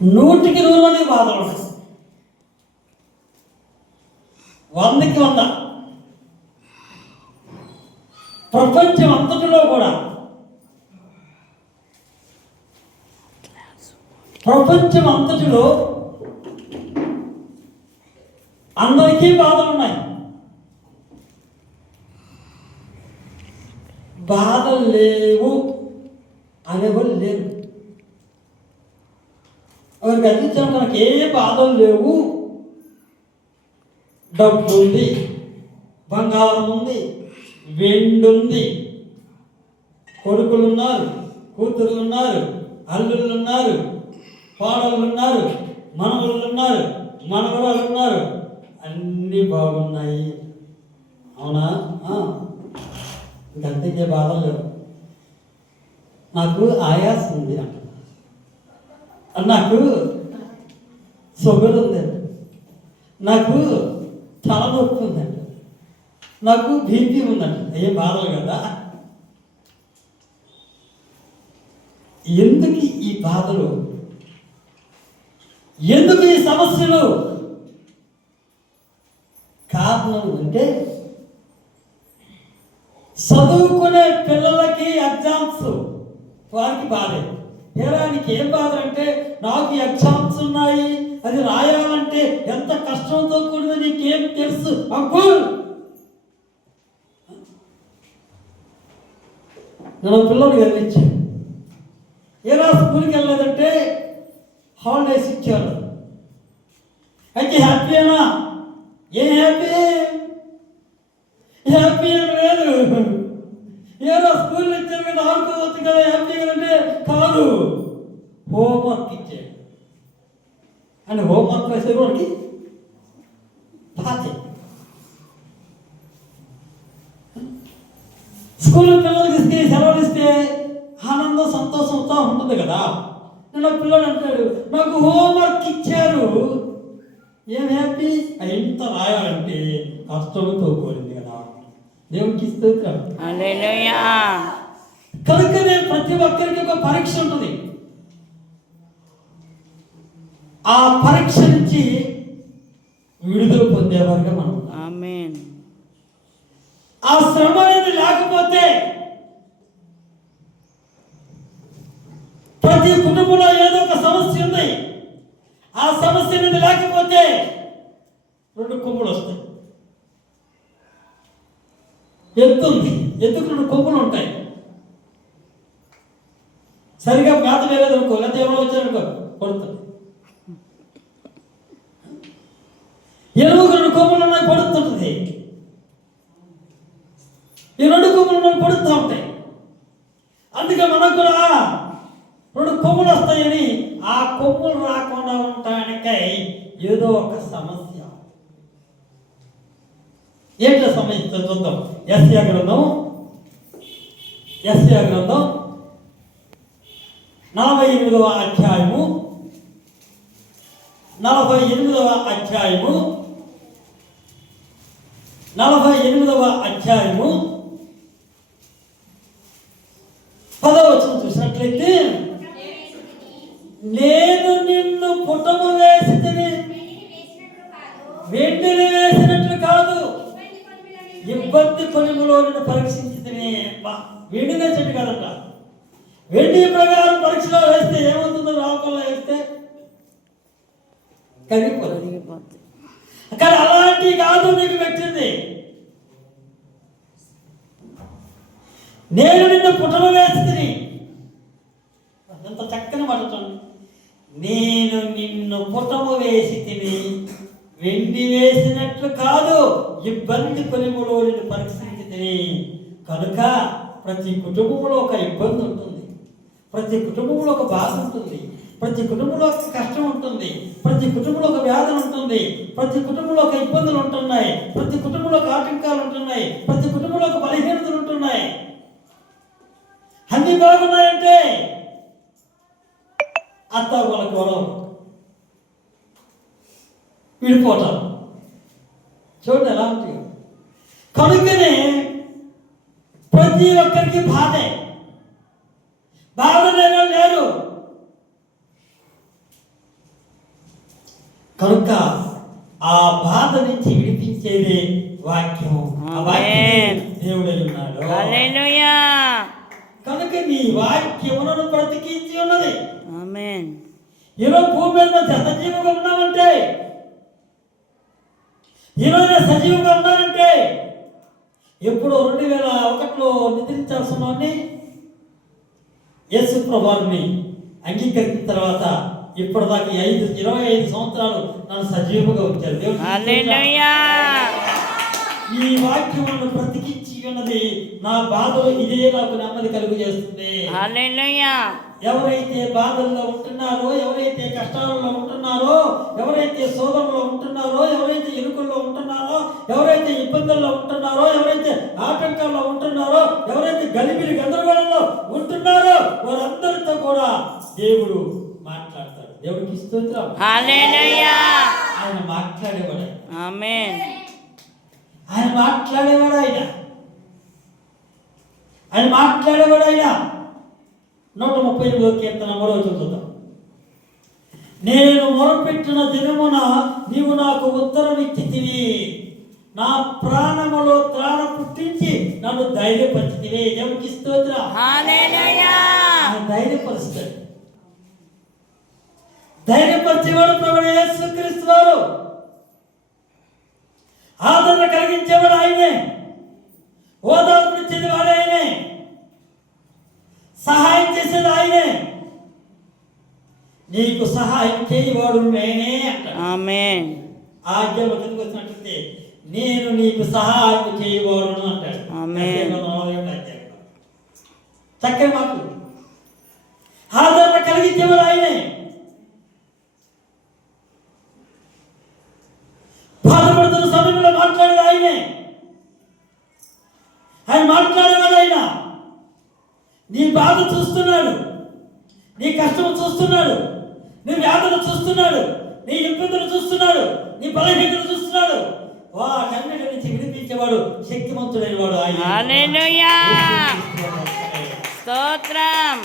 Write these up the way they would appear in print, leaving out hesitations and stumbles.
100కి 100 మందికి బాధలు ఉన్నాయి. 100కి 100. ప్రపంచం అంతటిలో కూడా, ప్రపంచం అంతటిలో అందరికీ బాధలు ఉన్నాయి. బాధలు లేవు అనేవాళ్ళు లేరు. ఎవరికి అందించాం మనకి ఏ బాధలు లేవు. డబ్బు ఉంది, బంగారం ఉంది, వెండి ఉంది, కొడుకులు ఉన్నారు, కూతురులు ఉన్నారు, అల్లుళ్ళు ఉన్నారు, కోడళ్ళు ఉన్నారు, మనవళ్ళు ఉన్నారు, మనవరాలు ఉన్నారు, అన్నీ బాగున్నాయి. అవునా? ఇంకంతకే బాధలు లేవు. నాకు ఆయాసం ఉంది అంట, నాకు షుగర్ ఉందండి, నాకు తలనొప్పి ఉందండి, నాకు బీపీ ఉందండి. ఏ బాధలు కదా. ఎందుకు ఈ బాధలు, ఎందుకు ఈ సమస్యలు? కారణం అంటే చదువుకునే పిల్లలకి ఎగ్జామ్స్, వారికి బాధే. నీకు ఏం బాధ అంటే, నాకు ఎగ్జామ్స్ ఉన్నాయి, అది రాయాలంటే ఎంత కష్టంతో కూడింది నీకేం తెలుసు అంకుల్. నేను పిల్లలకి వెళ్ళిచ్చాను. ఎలా స్కూల్కి వెళ్ళలేదంటే హాలిడేస్ ఇచ్చారు. అయితే హ్యాపీనా? ఏం హ్యాపీ? హ్యాపీ అని లేదు. ఏదో స్కూల్ ఇచ్చారు కదా, ఆడుకోవచ్చు కదా, హ్యాపీగా అంటే కాదు. హోంవర్క్ ఇచ్చాడు అని హోంవర్క్ వేసే వాడికి బాధే. స్కూల్ పిల్లలకి సెలవులు ఇస్తే ఆనందం, సంతోషం, ఉత్సాహం ఉంటుంది కదా. నేను పిల్లడు అంటాడు, నాకు హోంవర్క్ ఇచ్చారు. ఏం హ్యాపీ? ఎంత రాయాలంటే కష్టంతో కూడింది కదా. దేవునికి స్తోత్రం. హల్లెలూయా. కనుకనే ప్రతి ఒక్కరికి ఒక పరీక్ష ఉంటుంది. ఆ పరీక్ష నుంచి విడుదల పొందేవారుగా మనం. ఆమేన్. ఆ శ్రమ అనేది లేకపోతే ప్రతి కుటుంబంలో ఏదో ఒక సమస్య ఉంది. ఆ సమస్య అనేది లేకపోతే 2 కొమ్ములు వస్తాయి. ఎత్తుంది, ఎత్తుకు 2 కొమ్ములు ఉంటాయి. సరిగా మేత వేయలేదు అనుకో, లేదా ఎవరో వచ్చారనుకో కొడుతుంది. ఎరువుకు 2 కొమ్ములు ఉన్నాయి, పడుతుంటుంది. ఈ 2 కొమ్ములు పడుతూ ఉంటాయి. అందుకే మనకు కూడా 2 కొమ్ములు వస్తాయని, ఆ కొమ్ములు రాకుండా ఉండటానికై ఏదో ఒక సమస్య. ఏంటో సమస్య చూద్దాం. యెషయా గ్రంథం 48వ అధ్యాయము 48వ అధ్యాయము 10వ వచనం చూసినట్లయితే, నేను నిన్ను పుటము వేసితిని, వెండిని వేసినట్లు కాదు, ఇబ్బంది కొనుములో నిన్ను పరీక్షించితిని. వెండి వేసేట్టు కాదంట. వెండి ప్రకారం పరీక్షలో వేస్తే ఏమవుతుందో, రాకుండా వేస్తే కరిగిపోతుంది. కానీ అలాంటి కాదు నీకు పెట్టింది. నేను నిన్ను పుటము వేసితిని. ఎంత చక్కని మాట చూడండి. నేను నిన్ను పుటము వేసి తిని, వెండి వేసినట్లు కాదు, ఇబ్బంది కొలిములో నిన్ను పరీక్షించి తిని. కనుక ప్రతి కుటుంబంలో ఒక ఇబ్బంది ఉంటుంది, ప్రతి కుటుంబంలో ఒక బాధ ఉంటుంది, ప్రతి కుటుంబంలో ఒక కష్టం ఉంటుంది, ప్రతి కుటుంబంలో ఒక వ్యాధులు ఉంటుంది, ప్రతి కుటుంబంలో ఒక ఇబ్బందులు ఉంటున్నాయి, ప్రతి కుటుంబంలో ఒక ఆటంకాలు ఉంటున్నాయి, ప్రతి కుటుంబంలో ఒక బలహీనతలు ఉంటున్నాయి. అన్ని బాగున్నాయంటే అత్త వాళ్ళకి గొడవ, విడిపోవటం చూడండి ఎలా ఉంటుంది. కనుకనే ప్రతి ఒక్కరికి బాధే. బాధ లేరు. కనుక ఆ బాధ నుంచి విడిపించేదే వాక్యం. ఆ వాక్యం దేవుడై ఉన్నాడు. హల్లెలూయా. కనుక నీ వాక్యములను బ్రతికించి ఉన్నది. ఆమేన్. ఈరోజు భూమి మీద సజీవంగా ఉన్నామంటే, ఈరోజు సజీవంగా ఉన్నానంటే ఎప్పుడో 2001లో నిద్రించాల్సిన వాడిని యేసు ప్రభువుని అంగీకరించిన తర్వాత ఇప్పటిదాకా 25 సంవత్సరాలు నన్ను సజీవంగా ఉంచారు దేవుడు. హల్లెలూయా. ఈ వాక్యములను బ్రతికించి ఉన్నది నా బాధలు ఇదే నాకు నెమ్మది కలుగు చేస్తుంది. హల్లెలూయా. ఎవరైతే బాధల్లో ఉంటున్నారో, ఎవరైతే కష్టాలలో ఉంటున్నారో, ఎవరైతే శోధనలో ఉంటున్నారో, ఎవరైతే ఇరుకుల్లో ఉంటున్నారో, ఎవరైతే ఇబ్బందుల్లో ఉంటున్నారో, ఎవరైతే ఆటంకాల్లో ఉంటున్నారో, ఎవరైతే గలిబిలి గందరగోళంలో ఉంటున్నారో వారందరితో కూడా దేవుడు మాట్లాడతాడు. దేవుడికి స్తోత్రం. హల్లెలూయా. ఆయన మాట్లాడేవాడు. ఆమేన్. ఆయన మాట్లాడేవాడు. ఆయన మాట్లాడేవాడు. 138వ కీర్తన 3వ వచనం చూద్దాం. నేను మొరపెట్టిన దినమున నీవు నాకు ఉత్తరం ఇచ్చితివి, నా ప్రాణములో త్రాణ పుట్టించి నన్ను ధైర్యపరిచితివి. దేవునికి స్తోత్రం. హల్లెలూయా. ధైర్యపరుస్తాడు. ధైర్యపరిచేవాడు ప్రభువైన యేసుక్రీస్తు వారు. ఆదరణ కలిగించేవాడు ఆయనే. ఓదార్పునిచ్చేది వాడు ఆయనే. సహాయం చేసేది ఆయనే. నీకు సహాయం చేయవాడు నేనే అంటాడు. ఆమేన్. ఆజ్ఞలో కిందకు వచ్చినట్లయితే నేను నీకు సహాయం చేయవాడును అంటాడు. ఆమేన్. చక్కని మాటలు. ఆదరణ కలిగించేవాడు ఆయనే. బాధపడుతున్న సమయంలో మాట్లాడేది ఆయనే. ఆయన మాట్లాడేవాడు ఆయన. నీ బాధ చూస్తున్నాడు, నీ కష్టం చూస్తున్నాడు, నీ వ్యాధులు చూస్తున్నాడు, నీ ఇబ్బందులు చూస్తున్నాడు, నీ బలహీనతలు చూస్తున్నాడు. వాటన్నిటి నుంచి విడిపించేవాడు శక్తిమంతుడైన వాడు ఆయన. హల్లెలూయా. స్తోత్రం.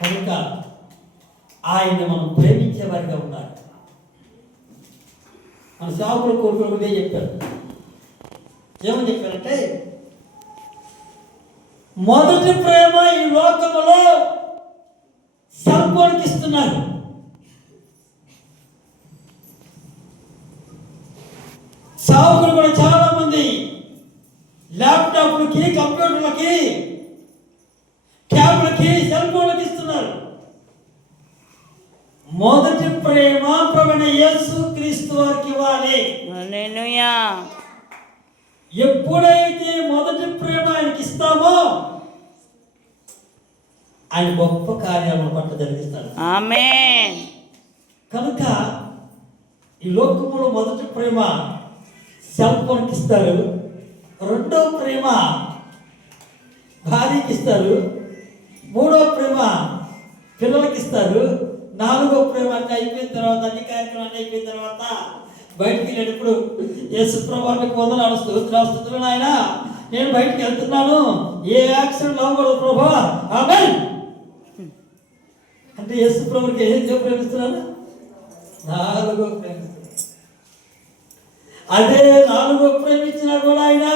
కనుక ఆయన్ని మనం ప్రేమించే వారిగా ఉండాలి. మన సేవకుల కోరికలు ఇదే చెప్పారు. ఏమని చెప్పారంటే, మొదటి ప్రేమ ఈ లోకములో సెల్ ఫోన్కి ఇస్తున్నారు. సేవకులు కూడా చాలా మంది ల్యాప్టాప్లకి, కంప్యూటర్లకి, ట్యాబ్లకి, సెల్ ఫోన్లకి ఇస్తున్నారు. మొదటి ప్రేమ ప్రభువైన యేసుక్రీస్తు వారికి ఇవ్వాలి. హల్లెలూయా. ఎప్పుడైతే మొదటి ప్రేమ ఆయనకి ఇస్తామో ఆయన గొప్ప కార్యాలను పట్ల జరిగిస్తాడు. ఆమేన్. కనుక ఈ లోకములో మొదటి ప్రేమ సెల్ ఫోన్కి ఇస్తారు, రెండో ప్రేమ భార్యకి ఇస్తారు, మూడో ప్రేమ పిల్లలకి ఇస్తారు, నాలుగో ప్రేమ అన్నీ అయిపోయిన తర్వాత, అన్ని కార్యక్రమాలు అయిపోయిన తర్వాత బయటికి వెళ్ళేటప్పుడు యేసు ప్రభువుకి వందనాలు, స్తోత్రాలు నాయన, నేను బయటికి వెళ్తున్నాను, ఏ యాక్సిడెంట్ అవ్వకూడదు ప్రభువా, ఆమేన్ అంటే యేసు ప్రభువుకి ఏం ప్రేమిస్తున్నారు? నాలుగో ప్రేమిస్తున్నారు. అదే నాలుగో ప్రేమించినా కూడా ఆయన,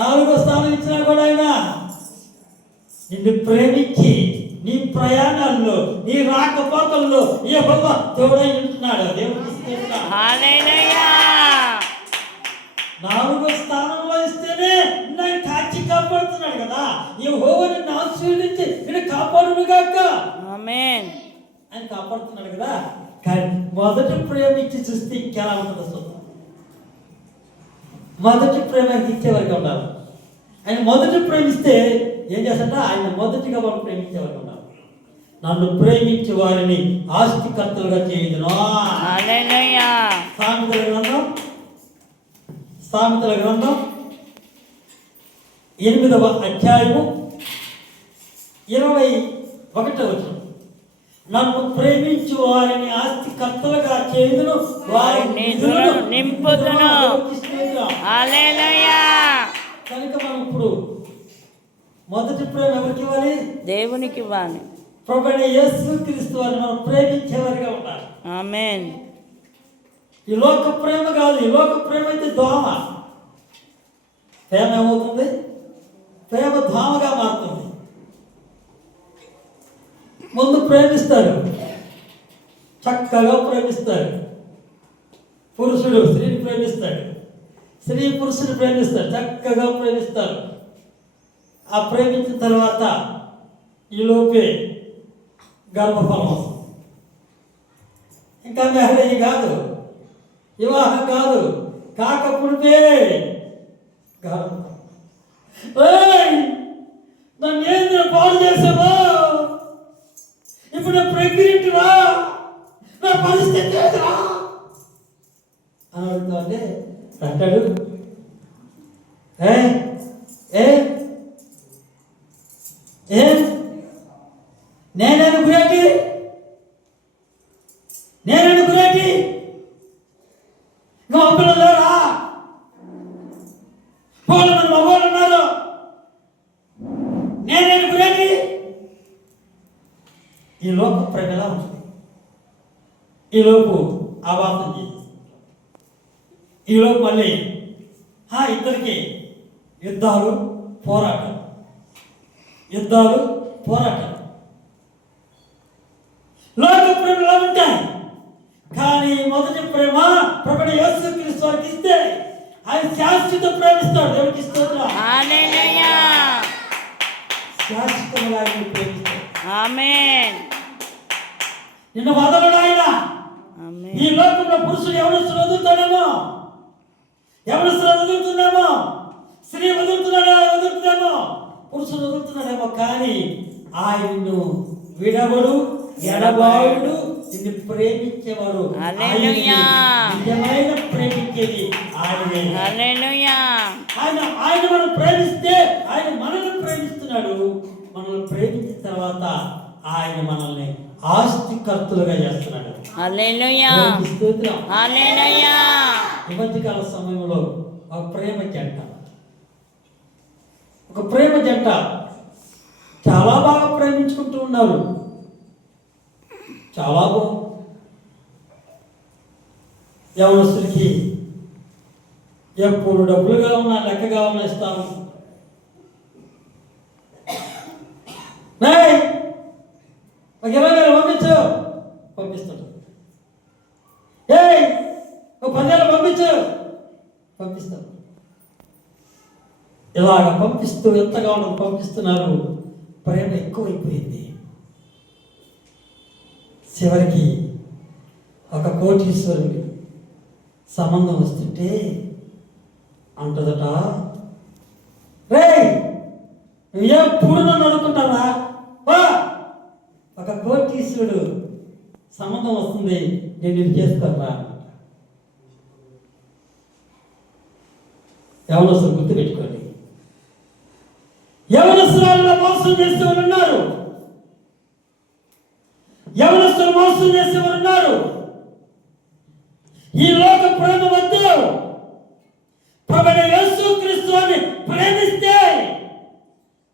నాలుగో స్థానం ఇచ్చినా కూడా ఆయన నిన్ను ప్రేమించి నీ ప్రయాణాల్లో, నీ రాకపోకల్లో యెహోవా తోడై ఉంటున్నాడు. దేవుడికి స్తోత్రం. హల్లెలూయా. నాలుగో స్థానంలో ఇస్తేనే నేను కాచి కాపాడుతున్నాడు కదా. యెహోవా నిన్ను ఆశీర్వదించి నిన్ను కాపాడునుగాక. ఆమేన్. ఆయన కాపాడుతున్నాడు కదా. కానీ మొదటి ప్రేమించి చూస్తే ఇంకెలా ఉంటుంది అసలు? మొదటి ప్రేమకి ఇచ్చేవారికి ఉండాలి. ఆయన మొదటి ప్రేమిస్తే ఏం చేస్తాడ? ఆయన మొదటిగా వాళ్ళు ప్రేమించేవారికి ఉండాలి. నన్ను ప్రేమించే వారిని ఆస్తికర్తలుగా చేయుదును. హల్లెలూయా. సామెతల గ్రంథం 8వ అధ్యాయము 21వ వచనం. నన్ను ప్రేమించు వారిని ఆస్తికర్తలుగా చేయుదును, వారి నిధులను నింపుదును. హల్లెలూయా. కనుక మనం ఇప్పుడు మొదటి ప్రేమ ఎవరికి ఇవ్వాలి? దేవునికి ఇవ్వాలి. ప్రభువైన యేసుక్రీస్తు వారిని మనం ప్రేమించేవారిగా ఉండాలి. ఆమేన్. ఈ లోక ప్రేమ కాదు. ఈ లోక ప్రేమ అయితే దోమ. ప్రేమ ఏమవుతుంది? ప్రేమ దోమగా మారుతుంది. ముందు ప్రేమిస్తారు, చక్కగా ప్రేమిస్తారు. పురుషుడు స్త్రీని ప్రేమిస్తాడు, స్త్రీ పురుషుని ప్రేమిస్తాడు, చక్కగా ప్రేమిస్తారు. ఆ ప్రేమించిన తర్వాత ఈలోపే గర్భఫలం వస్తుంది. ఇంకా మ్యారేజ్ కాదు, వివాహం కాదు, కాకపుడితే గర్భఫలం. నన్ను ఏంద్ర పాడు చేసావా? ఇప్పుడు నా ప్రెగ్నెంట్ రా, నా పరిస్థితి లేదురా అని అడుగుతుంటే అంటాడు, ఏ ఏ ఏ నేనైనా గురేటి, నేనైనా గురేటి, నువ్వు అప్పులు లేరా? పోలు మన మగవాళ్ళు ఉన్నారు, నేనైనా గురేటి. ఈ లోపు ప్రేమ ఎలా ఉంటుంది? ఈ లోపు ఆవాసం చేసి ఈలోపు మళ్ళీ ఇద్దరికి యుద్ధాలు, పోరాటం, యుద్ధాలు, పోరాటం. లోక ప్రేమలా ఉంటాయి. కానీ మొదటి ప్రేమ ప్రభువైన యేసుక్రీస్తు వారికి ఇస్తే ఆయన శాశ్వత ప్రేమిస్తాడు. దేవునికి స్తోత్రం. హల్లెలూయా. శాశ్వతంగా ఆయన ప్రేమిస్తాడు. ఆమేన్. నిన్ను వదలడు ఆయన. ఆమేన్. ఈ లోకంలో పురుషుడు యవనస్తులు వదులుతాడేమో, యవనస్తులు వదులుతున్నామో, స్త్రీ వదులుతున్నాడేమో, పురుషుడు వదులుతున్నాడేమో, కానీ ఆయన్ను విడవడు, ఎడబాయుడు, నిన్ను ప్రేమించేవాడు. హల్లెలూయా. నిజమైన ప్రేమించేది ఆయనే. హల్లెలూయా. ఆయన మనం ప్రేమిస్తే ఆయన మనల్ని ప్రేమిస్తున్నాడు. మనల్ని ప్రేమించిన తర్వాత ఆయన మనల్ని ఆస్తికర్తలుగా చేస్తున్నాడు. హల్లెలూయా. స్తోత్రం. హల్లెలూయా. ఈ మధ్యకాల సమయంలో ఒక ప్రేమ జంట చాలా బాగా ప్రేమించుకుంటూ ఉన్నారు. చాలా బాగుంది. యవనస్తుడికి ఎప్పుడు డబ్బులు కావాలన్నా, లెక్క కావాలన్నా ఇస్తాను. ఒక 20,000 పంపించు, పంపిస్తాడు. ఒక 10,000 పంపించు, పంపిస్తాడు. ఇలాగ పంపిస్తూ ఎంతగా ఉండదు పంపిస్తున్నారు. ప్రేమ ఎక్కువైపోయింది. చివరికి ఒక కోటీశ్వరుడి సంబంధం వస్తుంటే అంటదట, రే నువ్వు ఎప్పుడు నన్ను అనుకుంటావా? ఒక కోటీశ్వరుడు సంబంధం వస్తుంది, నేను ఇది చేసుకోరా. యవనస్తులు గుర్తుపెట్టుకోండి. యవనస్తురాల్లో మోసం చేసేవారు ఉన్నారు, యవనస్తులు మోసం చేసేవారు ఉన్నారు. ఈ లోక ప్రేమ వద్దు. ప్రభువైన యేసుక్రీస్తుని ప్రేమిస్తే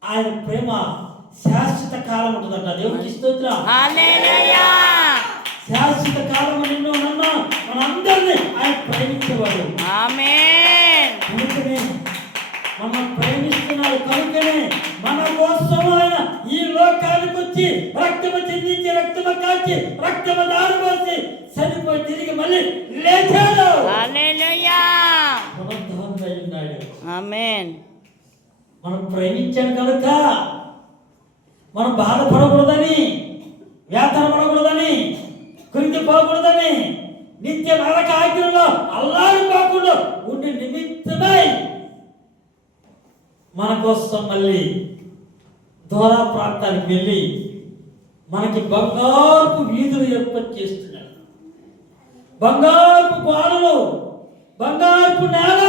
ఆయన ప్రేమ శాశ్వత కాలం ఉంటుందంట. దేవునికి స్తోత్రం. హల్లెలూయా. శాశ్వత కాలం నిన్ను నన్ను మనందరినీ ఆయన ప్రేమించేవాడు. ఆమేన్. అందుకనే మనం ప్రేమిస్తున్నాడు. కనుకనే మన కోసం ఆయన ఈ లోకానికి వచ్చి రక్తము చిందించి, రక్తము కాచి, రక్తము దారిపోసి చనిపోయి తిరిగి మళ్ళీ లేచాడు. హల్లెలూయా. పునరుద్ధానుడై ఉన్నాడు. ఆమేన్. మనం ప్రేమించాడు కనుక మనం బాధపడకూడదని, వేతన పడకూడదని, కృంగిపోకూడదని, నిత్య నరక ఆజ్ఞలో అల్లాడిపోకుండా ఉండే నిమిత్తమై మన కోసం మళ్ళీ దూర ప్రాంతానికి వెళ్ళి మనకి బంగారపు వీధులు ఏర్పాటు చేస్తున్నాడు. బంగారపు గోడలు, బంగారపు నేల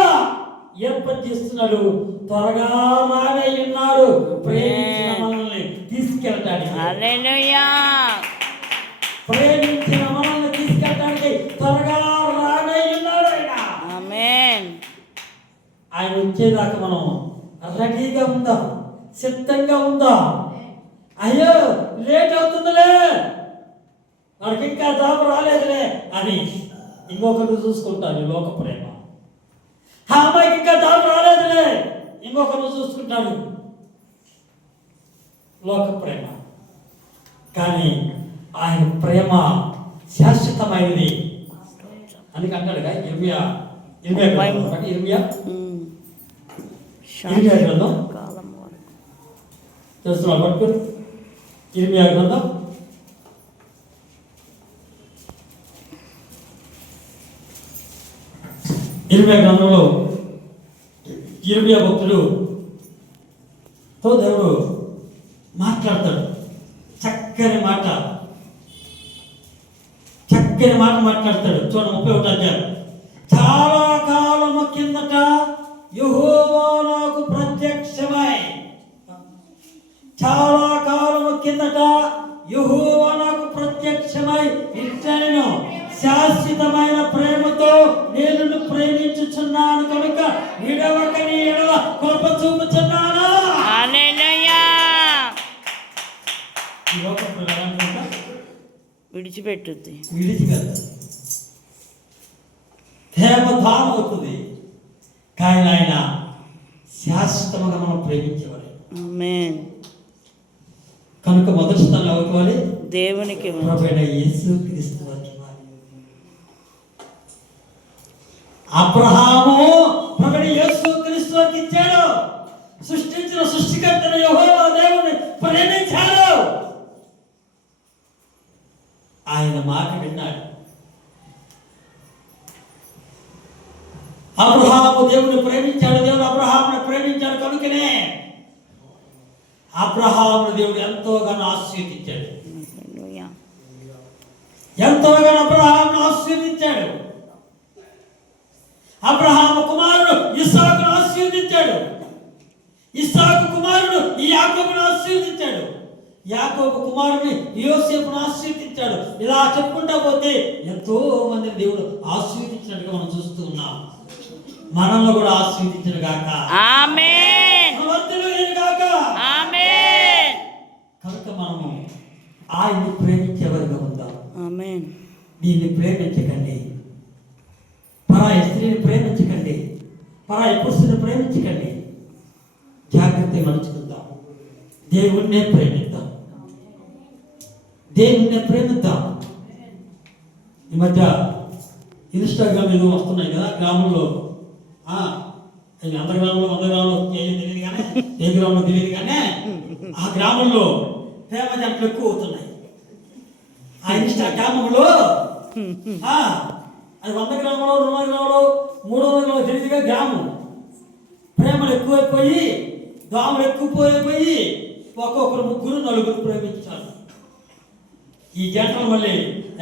ఏర్పాటు చేస్తున్నాడు. త్వరగా రానే ఉన్నాడు ప్రేమించిన మనల్ని తీసుకెళ్ళటానికి. హల్లెలూయా. ప్రేమించిన మనల్ని తీసుకెళ్ళటానికి త్వరగా రానే ఉన్నాడు ఆయన. ఆమేన్. ఆయన వచ్చేదాకా మనం రెడీగా ఉందాం, సిద్ధంగా ఉందాం. అయ్యో లేట్ అవుతుంది మనకి ఇంకా జాబ్ రాలేదులే అని ఇంకొకరు చూసుకుంటాడు లోక ప్రేమ. ఆ అమ్మాయికి ఇంకా జాబ్ రాలేదులే ఇంకొకరు చూసుకుంటాడు లోక ప్రేమ. కానీ ఆయన ప్రేమ శాశ్వతమైనది అని అంటాడుగా ఇర్మియా గ్రంథం తెలుస్తున్నా పట్టుకుని ఇర్మియా గ్రంథం 20 గ్రంథంలో ఇర్మియా భక్తుడుతో దేవుడు మాట్లాడతాడు. చక్కని మాట మాట్లాడతాడు. చూడండి 31వ అధ్యాయం. చాలా కాలము కిందట యెహోవా నాకు ప్రత్యక్షమై, చాలా కాలము కిందట యెహోవా నాకు ప్రత్యక్షమై ఇట్లనెను, శాశ్వతమైన ప్రేమతో నేను ప్రేమించుచున్నాను కనుక విడవక నీ ఎడల కృప చూపుచున్నాను. హల్లెలూయా. ఈ లోక ప్రేమ విడిచిపెట్టుద్ది, ప్రేమ దానం అవుతుంది. కానీ ఆయన శాశ్వతంగా మనం ప్రేమించేవాడు. ఆమేన్. కనుక మొదటి స్థానం అవుకోవాలి దేవునికి. ప్రభువైన యేసుక్రీస్తు వారికి. అబ్రహాము ప్రభువైన యేసుక్రీస్తు వారికి ఇచ్చాడు. సృష్టించిన సృష్టికర్తను యెహోవా దేవుని ప్రేమించాడు. ఆయన మాట విన్నాడు. అబ్రహాము దేవుని ప్రేమించాడు. దేవుడు అబ్రహామును ప్రేమించాడు. కనుకనే అబ్రహామును దేవుడు ఎంతోగానో ఆశీర్వదించాడు. ఎంతోగానో అబ్రహామును ఆశీర్వదించాడు. అబ్రహాము కుమారుడు ఇస్సాకును ఆశీర్వదించాడు. ఇస్సాకు కుమారుడు యాకోబును ఆశీర్వదించాడు. యాకోబు కుమారుని యోసేపును ఆశీర్వదించాడు. ఇలా చెప్పుకుంటా పోతే ఎంతో మంది దేవుడు ఆశీర్వదించినట్టుగా మనం చూస్తూ ఉన్నాం. మనల్ని కూడా ఆశీర్వదించను గాక. ఆమేన్. వర్ధిల్లును గాక. ఆమేన్. కనుక మనము ఆయన్ని ప్రేమించేవారుగా ఉందాం. ఆమేన్. దీన్ని ప్రేమించకండి, పరాయి స్త్రీని ప్రేమించకండి, పరాయి పురుషుని ప్రేమించకండి. జాగ్రత్తగా నడుచుకుందాం. దేవుణ్ణే ప్రేమిద్దాం. ఈ మధ్య ఇన్స్టాగ్రామ్ ఏదో వస్తున్నాయి కదా గ్రామంలో. అందరి గ్రామంలో 100 గ్రామంలో తెలియదు కానీ ఏ గ్రామంలో తెలియదు కానీ ఆ గ్రామంలో ప్రేమ జంటలు ఎక్కువ అవుతున్నాయి. ఆ ఇన్స్టాగ్రామంలో అది 100 గ్రామంలో 200 గ్రామంలో 300 గ్రామంలో తెలియదుగా గ్రామం. ప్రేమలు ఎక్కువైపోయి దోమలు ఎక్కువైపోయి ఒక్కొక్కరు 3 4 ప్రేమించారు. ఈ జంటలు మళ్ళీ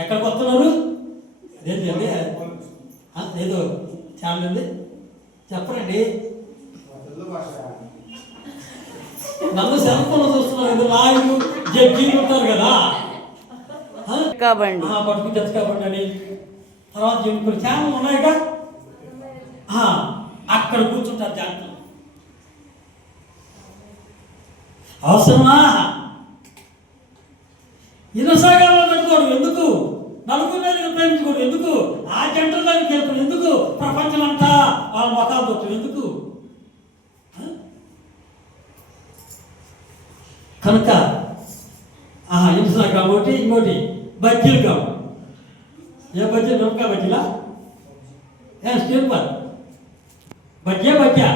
ఎక్కడికి వస్తున్నారు? అదేంటండి ఏదో ఛానల్ ఉంది చెప్పరండి. నన్ను సెల్ఫోన్లో చూస్తున్నారు. లాయర్లు జడ్జీలు ఉంటారు కదా, పట్టుకుని తెచ్చుకోబండి అని. తర్వాత కొన్ని ఛానల్ ఉన్నాయిగా, అక్కడ కూర్చుంటారు జంటలు. అవసరమా? ఇరసాగాల్లో పెట్టుకోడు ఎందుకు? నలుగురు ప్రేమించుకోడు ఎందుకు? ఆ జంటల దానికి వెళ్తాడు ఎందుకు? ప్రపంచం అంతా వాళ్ళ మొఖాలు తొట్టు ఎందుకు? కనుక ఇన్స్టాగ్రామ్ ఒకటి, ఇంకోటి బజ్జీలు కావు. ఏ బజ్జీ? మిరపకాయ బజ్జీలా? స్టీల్ పర్ బజ్జీ బజ్జా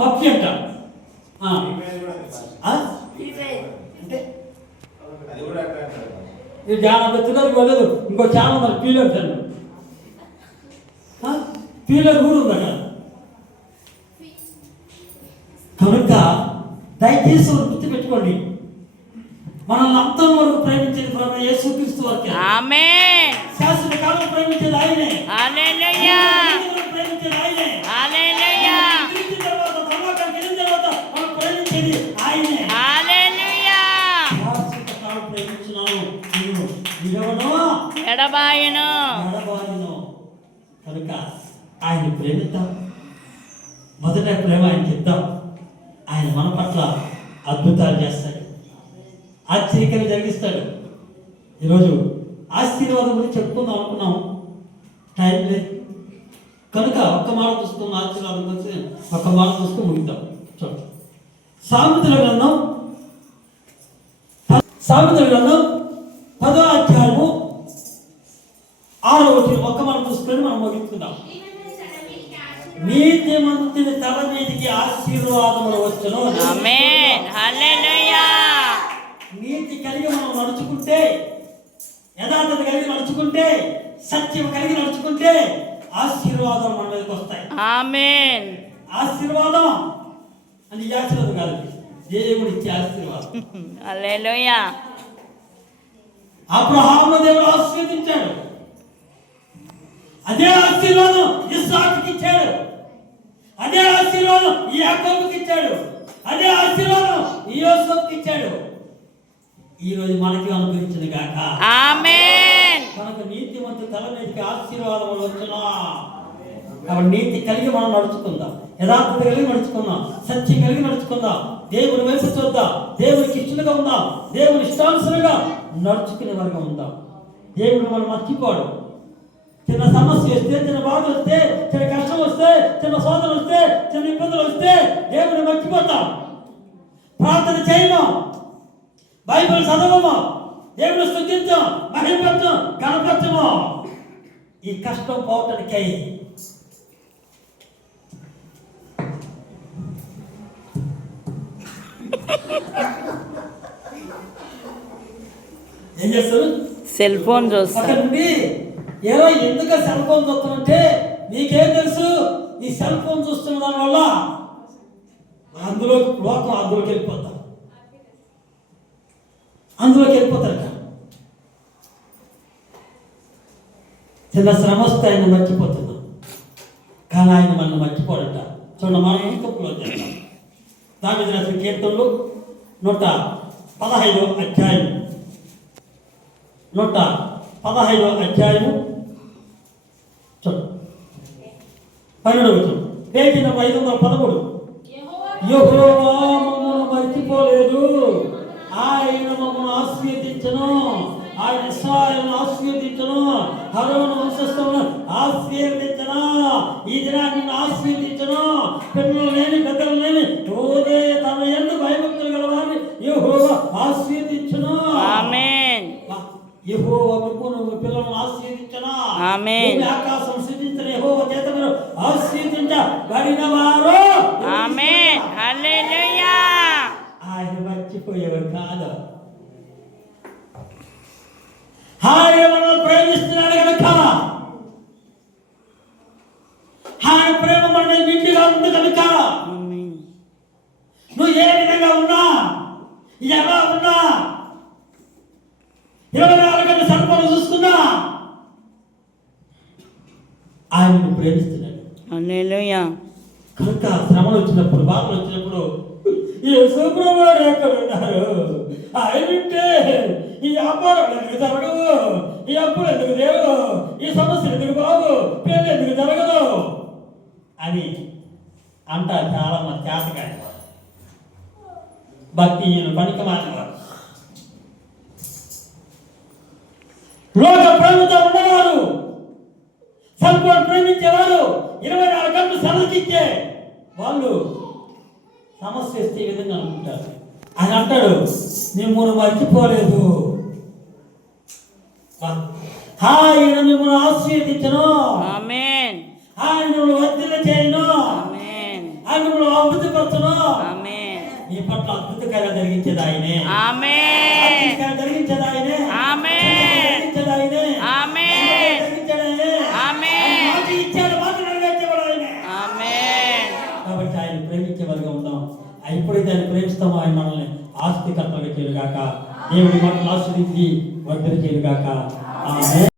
పబ్జీ అంట. అంటే ఇది చాలా పెద్దది పోలేదు. ఇంకో చాలా మరి పీలర్ అన్నాడు. పీలర్ కూడా ఉంది అక్కడ. కనుక దయచేసి గుర్తు పెట్టుకోండి, మనల్ని అంతం వరకు ప్రేమించేది ప్రభు యేసుక్రీస్తు వారికి. ఆమేన్. శాశ్వత కాలం ప్రేమించేది ఆయనే. హల్లెలూయా. ప్రేమించేది ఆయనే. హల్లెలూయా. తర్వాత మనం ప్రేమించేది ఆయనే. హల్లెలూయా. శాశ్వత కాలం ప్రేమించున్నాను ఎడబాయను. కనుక ఆయన్ని ప్రేమిద్దాం. మొదట ప్రేమ ఆయనకి ఇద్దాం. ఆయన మన పట్ల అద్భుతాలు చేస్తాడు, ఆశ్చర్యకరం జరిగిస్తాడు. ఈరోజు ఆశీర్వాదం గురించి చెప్పుకుందాం అనుకున్నాం, టైం లేదు కనుక ఒక్క మాట చూసుకున్న ఆశీర్వాదం గురించి ఒక్క మాట చూసుకుని ముగిద్దాం. చూడండి, సామెతల గ్రంథం 10వ అధ్యాయము 6వ వచనం ఒక్క మాట చూసుకొని మనం ముగించుకుందాం. నీతిమంతుని తల మీదకి ఆశీర్వాదములు వచ్చును. ఆమేన్. హల్లెలూయా. నీతి కలిగి మనం నడుచుకుంటే, యథార్థత కలిగి నడుచుకుంటే, సత్యం కలిగి నడుచుకుంటే ఆశీర్వాదం మన మీదకి వస్తాయి. ఆమేన్. ఆశీర్వాదం అని ఈ ఆశీర్వాదం కాదు, దేవుడు ఇచ్చే ఆశీర్వాదం. హల్లెలూయా. అబ్రహాము దేవుడు ఆశీర్వదించాడు, అదే ఆశీర్వాదం ఇస్సాకుకి ఇచ్చాడు, అదే ఆశీర్వాదం యాకోబుకి ఇచ్చాడు, అదే ఆశీర్వాదం యోసేపుకి ఇచ్చాడు. ఈ రోజు మనకి అనుగ్రహించింది గాక. ఆమేన్. మనకు నీతిమంతుల తల మీదకి ఆశీర్వాదములు వచ్చునా. కాబట్టి నీతి కలిగి మనం నడుచుకుందాం, యథార్థత కలిగి నడుచుకుందాం, సత్యం కలిగి నడుచుకుందాం, దేవుని వైపు చూద్దాం, దేవునికి ఇష్టలుగా ఉందాం, దేవుని ఇష్టానుసరంగా నడుచుకునే వరకు ఉందాం. దేవుడు మనం మర్చిపోడు. చిన్న సమస్య వస్తే, చిన్న బాధ వస్తే, చిన్న కష్టం వస్తే, చిన్న శోధన వస్తే, చిన్న ఇబ్బందులు వస్తే దేవుని మర్చిపోతాం. ప్రార్థన చేయము, బైబిల్ చదవము, దేవుని స్తుతించం, మహిమపరచం, గణపరచము. ఈ కష్టం పోవటానికై ఏం చేస్తారు? సెల్ ఫోన్ చూస్తా. అక్కడ నుండి ఏదో ఎందుకు సెల్ ఫోన్ చూస్తామంటే మీకేం తెలుసు? ఈ సెల్ ఫోన్ చూస్తున్న దానివల్ల అందులోకి వెళ్ళిపోతాం, అందులోకి వెళ్ళిపోతారు. చిన్న శ్రమ వస్తే ఆయన మర్చిపోతున్నాం, కానీ ఆయన మనం మర్చిపోడట. చూడండి, మనం ఈ తప్పులో చేస్తాం. దావీదు రాసిన కీర్తనలు 115వ అధ్యాయం 115వ అధ్యాయము 12వ వచనం, పేజీ నంబర్ 513. యెహోవా మమ్మల్ని మర్చిపోలేదు, ఆయన మమ్మల్ని ఆశీర్వదించును, ఆయన ఇశ్రాయేలును ఆశీర్వదించును, హరోను వంశస్థులను ఆశీర్వదించును, ఈ దినాన్ని ఆశీర్వదించును. పిల్లలు లేని పెద్దలు లేని ఓదే తన యందు భయభక్తులు గల వారిని యెహోవా ఆశీర్వదించును. ఆమేన్. యెహోవా మిమ్మును పిల్లలను ఆశీర్వదించును. ఆమేన్. ఆకాశం సృజించిన యెహోవా చేత మీరు ఆశీర్వదించబడిన వారు. ఆమేన్. హల్లెలూయా. ఆయన మర్చిపోయేవారు కాదు. ఆయన మనల్ని ప్రేమిస్తున్నాడు కనుక, ఆయన ప్రేమ మన నిండుగా ఉంది కనుక, ఆమేన్. నువ్వు ఏ విధంగా ఉన్నా, ఎలా ఉన్నా, 24 గంటల సర్పను చూసుకున్నా ఆయనను ప్రేమిస్తున్నాడు. హల్లెలూయా. కనుక శ్రమలు వచ్చినప్పుడు, బాధలు వచ్చినప్పుడు ఈ సుబ్రహ్మణ్యుడు ఎక్కడ ఉన్నారు, ఆయనంటే ఈ వ్యాపారం ఎందుకు జరగదు, ఈ అప్పులు ఎందుకు లేవు, ఈ సమస్యలు ఎందుకు బాగు, పేరు ఎందుకు జరగదు అని అంటారు చాలా మంది చేతకాయ భక్తిహీనులు, పనికి మారినవారు. లోక ప్రేమతో ఉన్నవారు, సంపూర్ణ ప్రేమించేవారు, 24 గంటలు సలకిచ్చే వాళ్ళు సమస్య వస్తే ఈ విధంగా అనుకుంటారు. ఆయన అంటాడు, మిమ్మల్ని మర్చిపోలేదు, ఆయన మిమ్మల్ని ఆశీర్వదించను, ఆమేన్. ఆయన మిమ్మల్ని వర్ధిల్ల చేయను, ఆమేన్. ఆయన మిమ్మల్ని అభివృద్ధిపరచను. ఆమేన్. మీ పట్ల అద్భుతకార్యాలు జరిగించేది ఆయనే, ఆమేన్. ఆశ్చర్యకార్యాలు జరిగించేది ఆయనే, ఆమేన్. జరిగించేది ఆయనే, ఆమేన్. జరిగించేది ఆయనే, ఆమేన్. మాట ఇచ్చాడు, మాట నెరవేర్చేవాడు ఆయనే. ఆమేన్. కాబట్టి ఆయన ప్రేమించేవారుగా ఉందాం. ఎప్పుడైతే ఆయన ప్రేమిస్తామో ఆయన మనల్ని ఆస్తికర్తలుగా చేయలుగాక, దేవుడి మాటలు ఆశ్రయించి వర్ధన చేయలుగాక. ఆమేన్.